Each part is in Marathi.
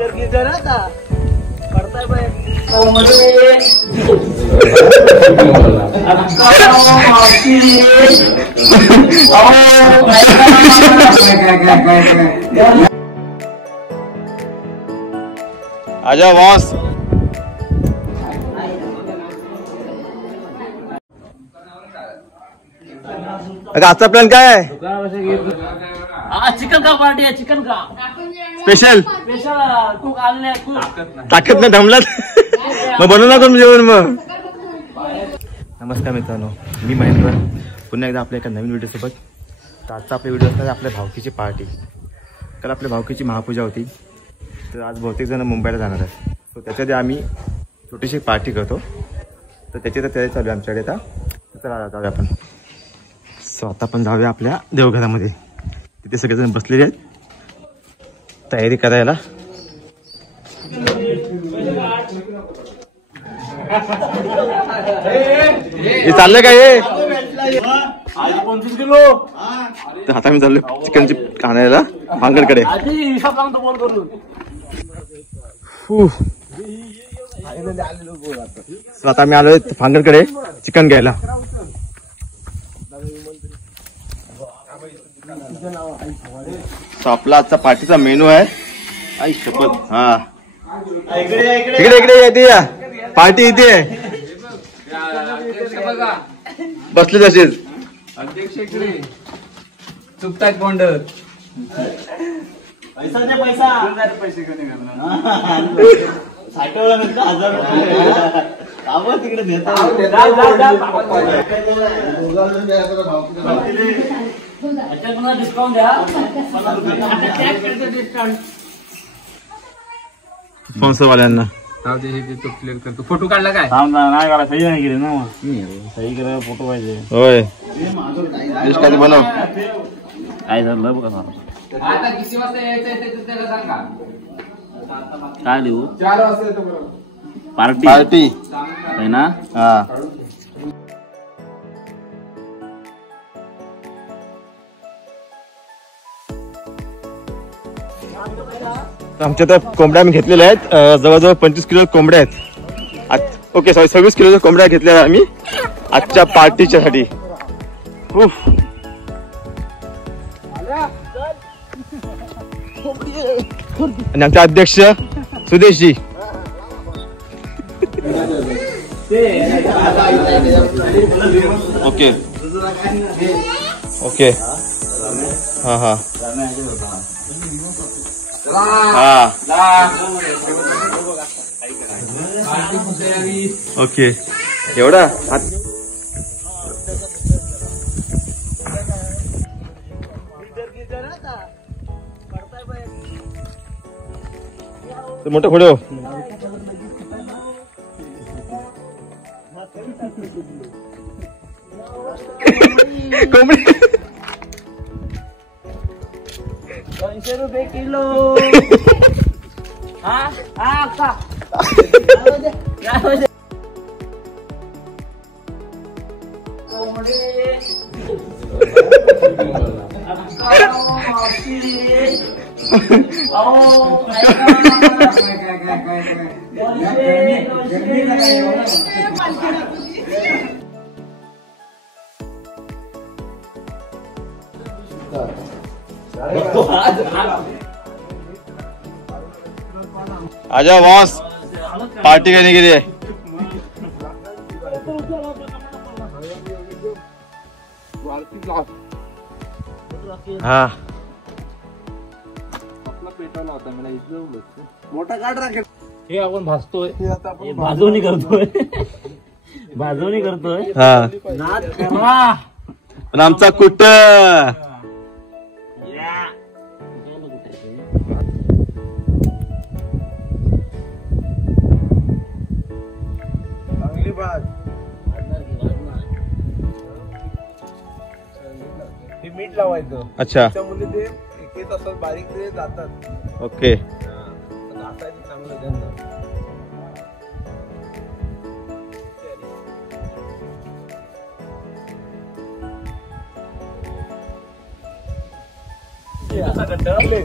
आजा बॉस। आजचा प्लॅन काय आहे? चिकन का पार्टी आहे, चिकन का स्पेशल तू आणले ताकद नाही दमलात मग बनवू नका जेवण मग। नमस्कार मित्रांनो, मी महेंद्र पुन्हा एकदा आपल्या एका नवीन व्हिडिओसोबत। तर आजचा आपला व्हिडिओ असणार आपल्या भावकीची पार्टी। काल आपल्या भावकीची महापूजा होती, तर आज बहुतेक जण मुंबईला जाणार आहेत, सो त्याच्यात आम्ही छोटीशी पार्टी करतो। तर त्याची तर तयारी चालू आहे आमच्याकडे आता। चला जाऊया आपण। सो आता आपण जाऊया आपल्या देवघरामध्ये, तिथे सगळेजण बसलेले आहेत तयारी करायला। हे चाललंय काय हे? 25 किलो तर आता मी चाललो चिकनची आणायला भांगडकडे। आता मी आलोय भांगडकडे चिकन घ्यायला। आपला आजचा पार्टीचा मेनू आहे आई शपथ। हा इकडे इकडे येते या पार्टी इथे आहे, बसले तसेच अध्यक्ष इकडे चुकतात कोंडर पैसा दे पैसा पैसे कधी साठवला नसता 1000 रुपये तिकडे देतात। डिस्काउंट द्या स्पॉन्सर वाल्यांना। क्लिअर करतो। फोटो काढला काय? नाही करा, सही नाही केली ना, सही करायला फोटो पाहिजे। होय बनव काय झालं बघा आता किती वाजता यायचंय ते त्याला सांगा। काय देऊ? 4 वाजता येतो बरोबर। पार्टी पार्टी आहे ना? हा आमच्या तर कोंबड्या आम्ही घेतलेल्या आहेत, जवळजवळ 25 किलो कोंबड्या आहेत। ओके सॉरी 26 किलोच्या कोंबड्या घेतलेल्या आम्ही आजच्या पार्टीच्या साठी। आणि आमचे अध्यक्ष सुदेशजी। ओके ओके हा हा ओके एवढा मोठं पुढे हो। कोंबडी 200 रुपये किलो। हा हा का आजा बॉस, पार्टी करने के लिए। हाँ मोठा काढ राखेल हे आपण भाजतोय, भाजवणी करतोय, भाजवणी करतोय। हा नाद करा पण आमचा कुठ मीठ लावायचं। अच्छा त्यामुळे ते एक असं बारीक ते जातात। ओके घासायचं चांगलं त्यांना।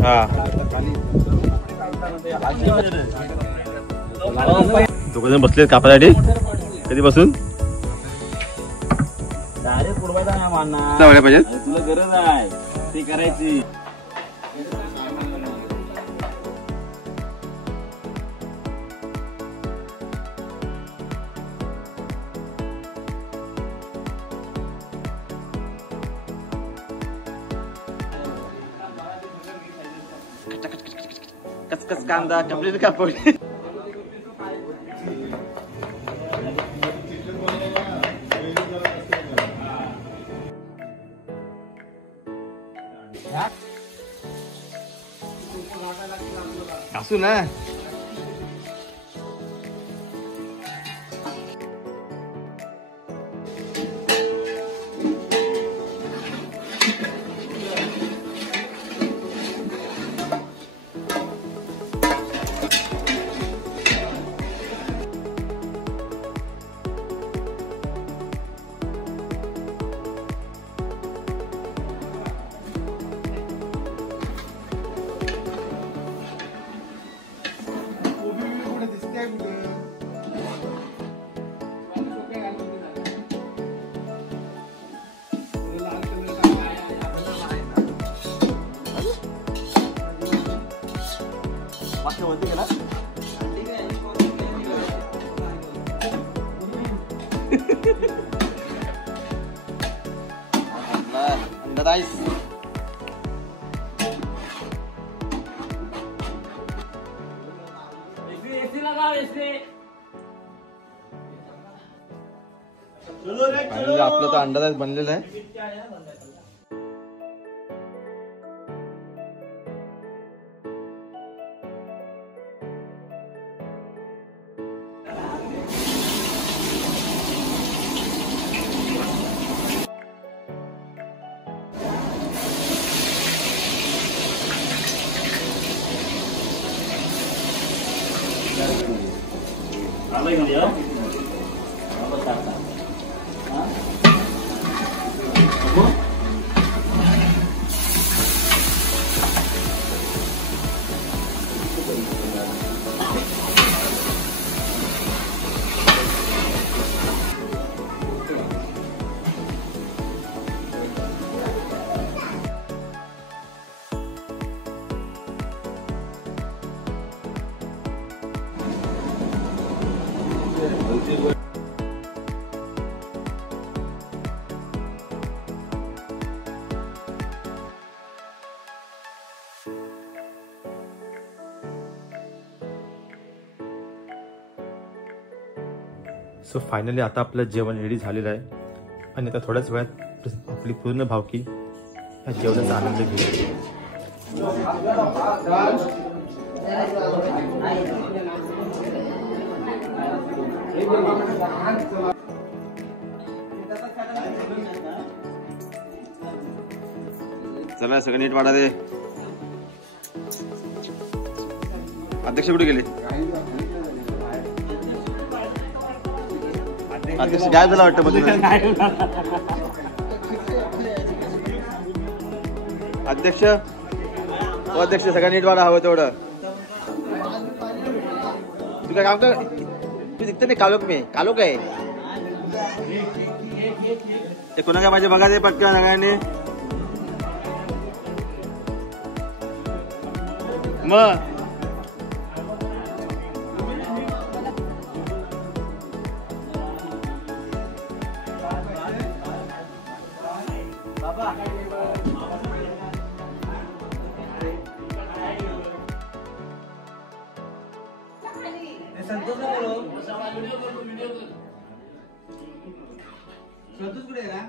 हा दोघं बसले कापासाठी कधीपासून डायरेक्ट पुढवायचा नाही मानणार चावल्या पाहिजेत. तुला गरज आहे ती करायची. कचकच कांदा कपडे कापड असू ना. आपलं तर अंडा बनलेला आहे. सो फायनली आता आपलं जेवण रेडी झालेलं आहे आणि आता थोड्याच वेळात आपली पूर्ण भावकी ह्या जेवणाचा आनंद घेऊ. चला सगळं नीट वाढा दे. अध्यक्ष कुठे गेले? अध्यक्ष गायब झाला वाटतं मध्ये. अध्यक्ष हो अध्यक्ष सगळं नीट वाढा हवं तेवढं. तू काय काम कर तू दिसत नाही कालोक मी कालोक आहे ते कोणा काय पाहिजे बघा ते पटकन सगळ्यांनी. मग संतोष कुठे आहे ना?